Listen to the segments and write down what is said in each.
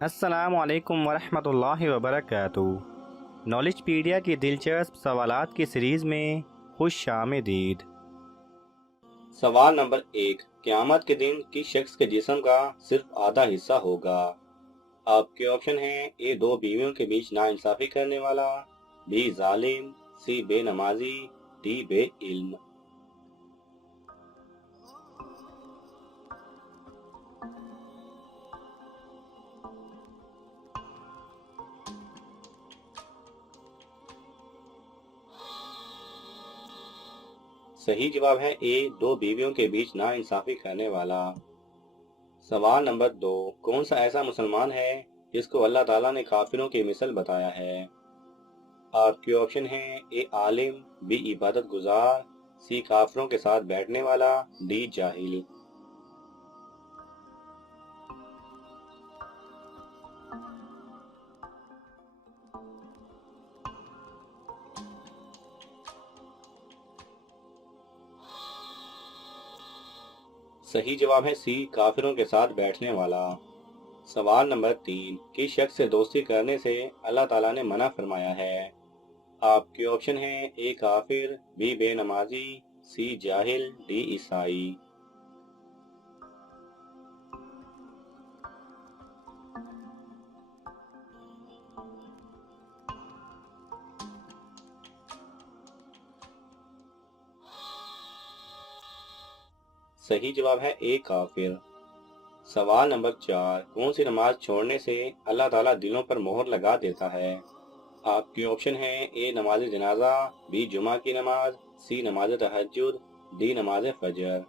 السلام علیکم ورحمۃ اللہ وبرکاتہ۔ نالج پیڈیا کی دلچسپ سوالات کی سیریز میں خوش آمدید۔ سوال نمبر 1، قیامت کے دن کس شخص کے جسم کا صرف آدھا حصہ ہوگا؟ آپ کے آپشن ہیں: اے دو بیویوں کے بیچ ناانصافی کرنے والا، بی ظالم، سی بے نمازی، ڈی بے علم۔ صحیح جواب ہے اے دو بیویوں کے بیچ ناانصافی کرنے والا۔ سوال نمبر 2، کون سا ایسا مسلمان ہے جس کو اللہ تعالیٰ نے کافروں کی مثل بتایا ہے؟ آپ کے آپشن ہیں: اے عالم، بی عبادت گزار، سی کافروں کے ساتھ بیٹھنے والا، ڈی جاہل۔ صحیح جواب ہے سی کافروں کے ساتھ بیٹھنے والا۔ سوال نمبر 3، کس شخص سے دوستی کرنے سے اللہ تعالیٰ نے منع فرمایا ہے؟ آپ کے آپشن ہیں: اے کافر، بی بے نمازی، سی جاہل، ڈی عیسائی۔ صحیح جواب ہے اے کافر۔ سوال نمبر 4، کون سی نماز چھوڑنے سے اللہ تعالیٰ دلوں پر مہر لگا دیتا ہے؟ آپ کے آپشن ہیں: اے نماز جنازہ، بی جمعہ کی نماز، سی نماز تہجد، ڈی نماز فجر۔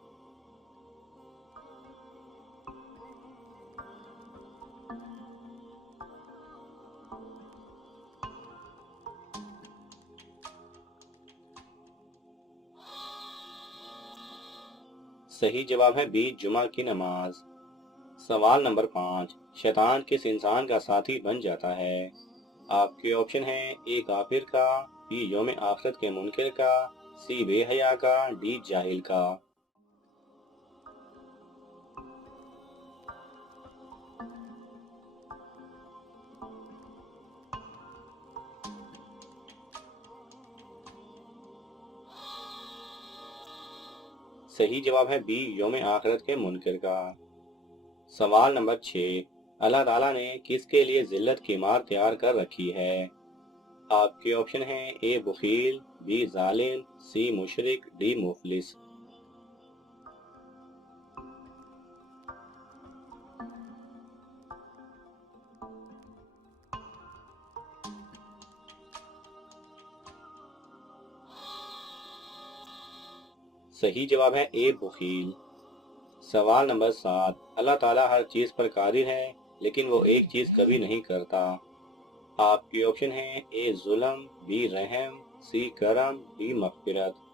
صحیح جواب ہے بی جمعہ کی نماز۔ سوال نمبر 5، شیطان کس انسان کا ساتھی بن جاتا ہے؟ آپ کے آپشن ہیں: اے کافر کا، بی یوم آخرت کے منکر کا، سی بے حیا کا، ڈی جاہل کا۔ صحیح جواب ہے بی یوم آخرت کے منکر کا۔ سوال نمبر 6، اللہ تعالیٰ نے کس کے لیے ذلت کی مار تیار کر رکھی ہے؟ آپ کے آپشن ہیں: اے بخیل، بی ظالم، سی مشرک، ڈی مفلس۔ صحیح جواب ہے اے بخیل۔ سوال نمبر 7، اللہ تعالیٰ ہر چیز پر قادر ہے لیکن وہ ایک چیز کبھی نہیں کرتا۔ آپ کے آپشن ہیں: اے ظلم، بی رحم، سی کرم، ڈی مغفرت۔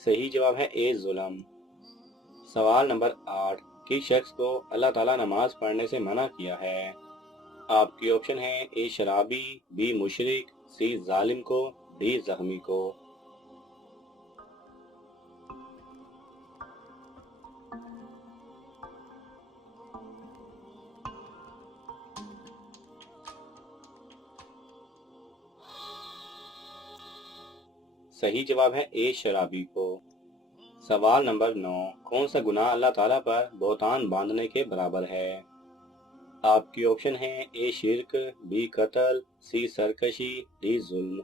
صحیح جواب ہے اے ظلم۔ سوال نمبر 8، کس شخص کو اللہ تعالیٰ نماز پڑھنے سے منع کیا ہے؟ آپ کے آپشن ہیں: اے شرابی، بی مشرک، سی ظالم کو، ڈی زخمی کو۔ صحیح جواب ہے اے شرابی کو۔ سوال نمبر 9، کون سا گناہ اللہ تعالیٰ پر بہتان باندھنے کے برابر ہے؟ آپ کی آپشن ہیں: اے شرک، بی قتل، سی سرکشی، ڈی ظلم۔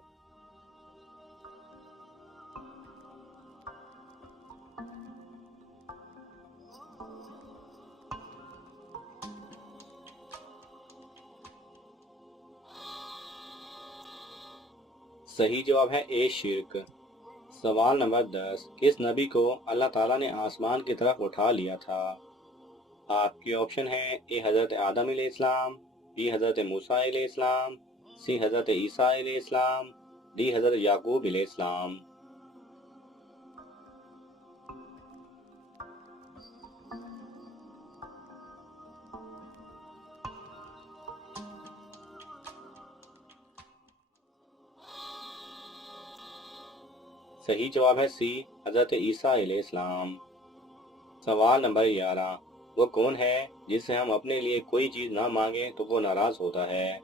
صحیح جواب ہے اے شرک۔ سوال نمبر 10، کس نبی کو اللہ تعالیٰ نے آسمان کی طرف اٹھا لیا تھا؟ آپ کے آپشن ہیں: اے حضرت آدم علیہ السلام، بی حضرت موسیٰ علیہ السلام، سی حضرت عیسیٰ علیہ السلام، ڈی حضرت یعقوب علیہ السلام۔ صحیح جواب ہے سی، حضرت عیسیٰ علیہ السلام۔ سوال نمبر 11، وہ کون ہے جس سے ہم اپنے لیے کوئی چیز نہ مانگیں تو وہ ناراض ہوتا ہے؟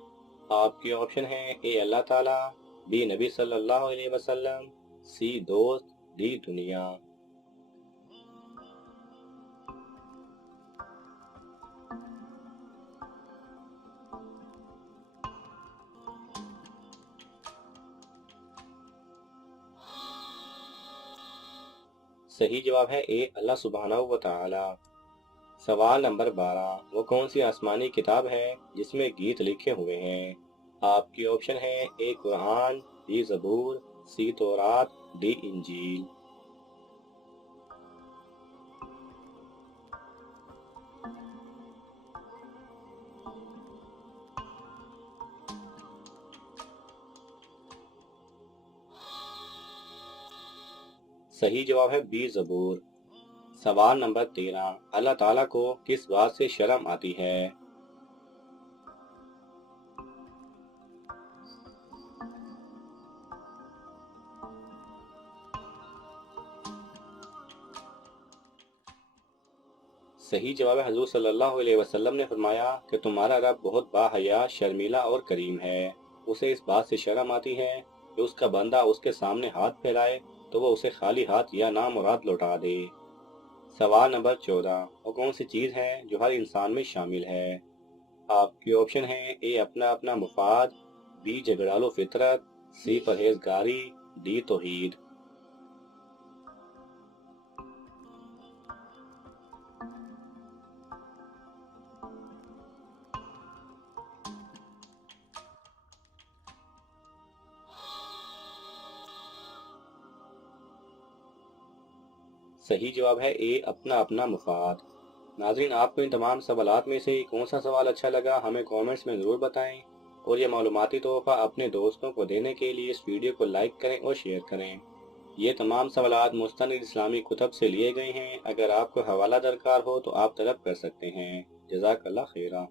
آپ کے آپشن ہیں اے اللہ تعالیٰ، بی نبی صلی اللہ علیہ وسلم، سی دوست، ڈی دنیا۔ صحیح جواب ہے اے اللہ سبحانہ و تعالی۔ سوال نمبر 12، وہ کون سی آسمانی کتاب ہے جس میں گیت لکھے ہوئے ہیں؟ آپ کے آپشن ہیں اے قرآن، بی زبور، سی تورات، ڈی انجیل۔ صحیح جواب ہے بی زبور۔ سوال نمبر 13، اللہ تعالیٰ کو کس بات سے شرم آتی ہے؟ صحیح جواب ہے حضور صلی اللہ علیہ وسلم نے فرمایا کہ تمہارا رب بہت باحیا، شرمیلا اور کریم ہے۔ اسے اس بات سے شرم آتی ہے کہ اس کا بندہ اس کے سامنے ہاتھ پھیلائے تو وہ اسے خالی ہاتھ یا نامراد لوٹا دے۔ سوال نمبر 14، وہ کون سی چیز ہے جو ہر انسان میں شامل ہے؟ آپ کے آپشن ہیں اے اپنا اپنا مفاد، بی جھگڑالو فطرت، سی پرہیزگاری، ڈی توحید۔ صحیح جواب ہے اے اپنا اپنا مفاد۔ ناظرین، آپ کو ان تمام سوالات میں سے کون سا سوال اچھا لگا ہمیں کومنٹس میں ضرور بتائیں، اور یہ معلوماتی تحفہ اپنے دوستوں کو دینے کے لیے اس ویڈیو کو لائک کریں اور شیئر کریں۔ یہ تمام سوالات مستند اسلامی کتب سے لیے گئے ہیں۔ اگر آپ کو حوالہ درکار ہو تو آپ طلب کر سکتے ہیں۔ جزاک اللہ خیرہ۔